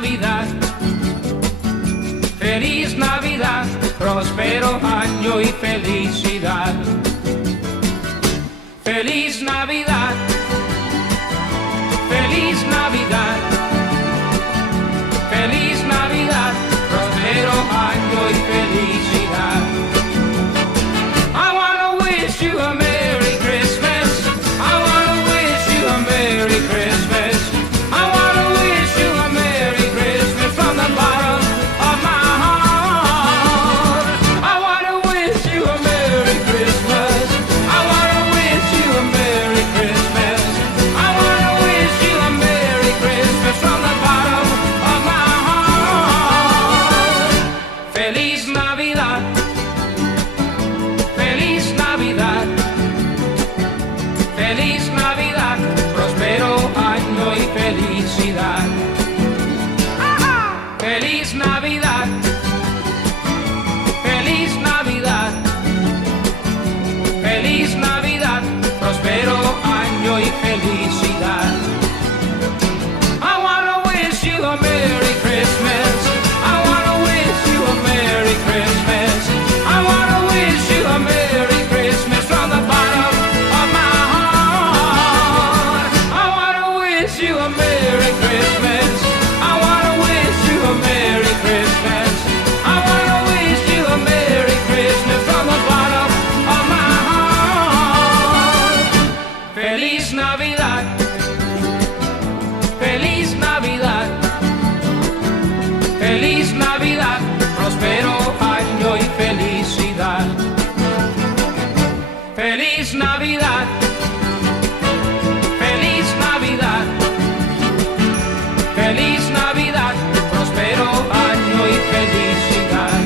Navidad, feliz Navidad, próspero año y felicidad. Feliz Navidad, feliz Navidad, feliz Navidad, próspero año y felicidad. I wanna wish you a Merry Christmas. I wanna wish you a Merry Christmas. I wanna wish you a Merry Christmas from the bottom of my heart. I wanna wish you a Merry Christmas. I wanna wish you a Merry Christmas. I wanna wish you a Merry Christmas from the bottom of my heart. Feliz Navidad, feliz Navidad, feliz Navidad, próspero año y felicidad. Feliz Navidad, feliz Navidad, feliz Navidad, próspero año y felicidad. I wanna wish you a Merry Christmas. I wanna wish you a Merry Christmas. I wanna wish you a Merry Christmas from the bottom of my heart. I wanna wish you a Merry Christmas. I wanna wish you a Merry Christmas. I wanna wish you a Merry Christmas from the bottom of my heart. Feliz Navidad, feliz Navidad, feliz Navidad, próspero año y felicidad. Feliz Navidad, feliz Navidad, feliz Navidad, próspero año y felicidad.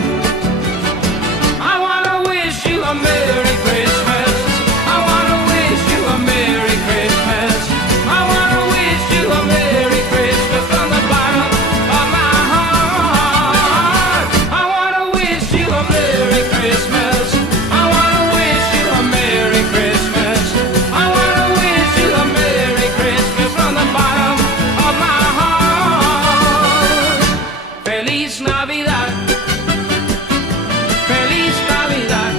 I wanna wish you a Merry Christmas. I wanna wish you a Merry Christmas. I wanna wish you a Merry Christmas from the bottom of my heart. I wanna wish you a Merry Christmas. I wanna wish you a Merry Christmas. I wanna wish you a Merry Christmas from the bottom of my heart. Feliz Navidad, feliz Navidad,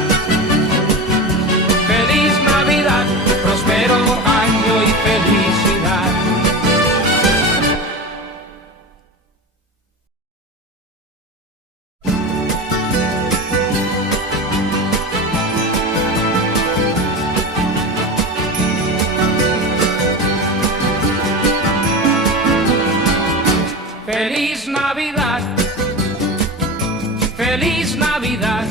feliz Navidad, próspero año y felicidad. Feliz Navidad, feliz Navidad,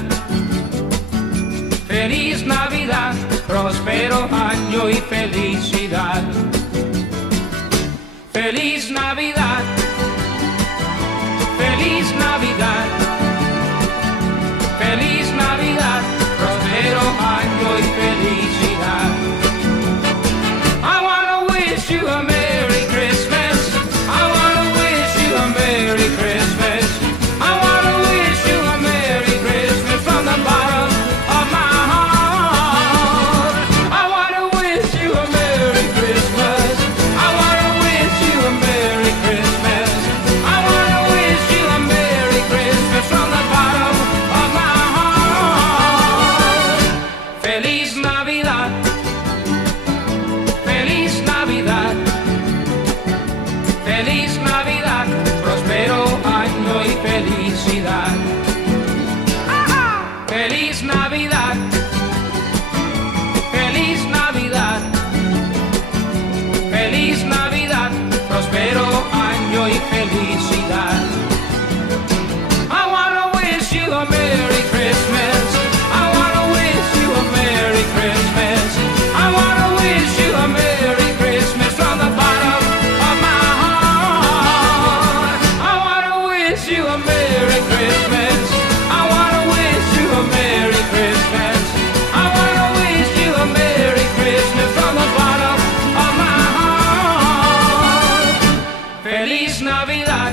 feliz Navidad, próspero año y felicidad. Feliz Navidad, feliz Navidad, feliz Navidad, próspero año y felicidad. I wanna wish you a Merry Christmas. I wanna wish you a Merry Christmas. I wanna wish you a Merry Christmas from the bottom of my heart. I wanna wish you a Merry Christmas. I wanna wish you a Merry Christmas. I wanna wish you a Merry Christmas from the bottom of my heart. Feliz Navidad, feliz Navidad, feliz Navidad, próspero año y felicidad. Feliz Navidad, feliz Navidad, feliz Navidad, próspero año y felicidad. I wanna wish you a Merry Christmas. I wanna wish you a Merry Christmas. I wanna wish you a Merry Christmas from the bottom of my heart. I wanna wish you a Merry Christmas. I wanna wish you a Merry Christmas. I wanna wish you a Merry Christmas from the bottom of my heart. Feliz Navidad,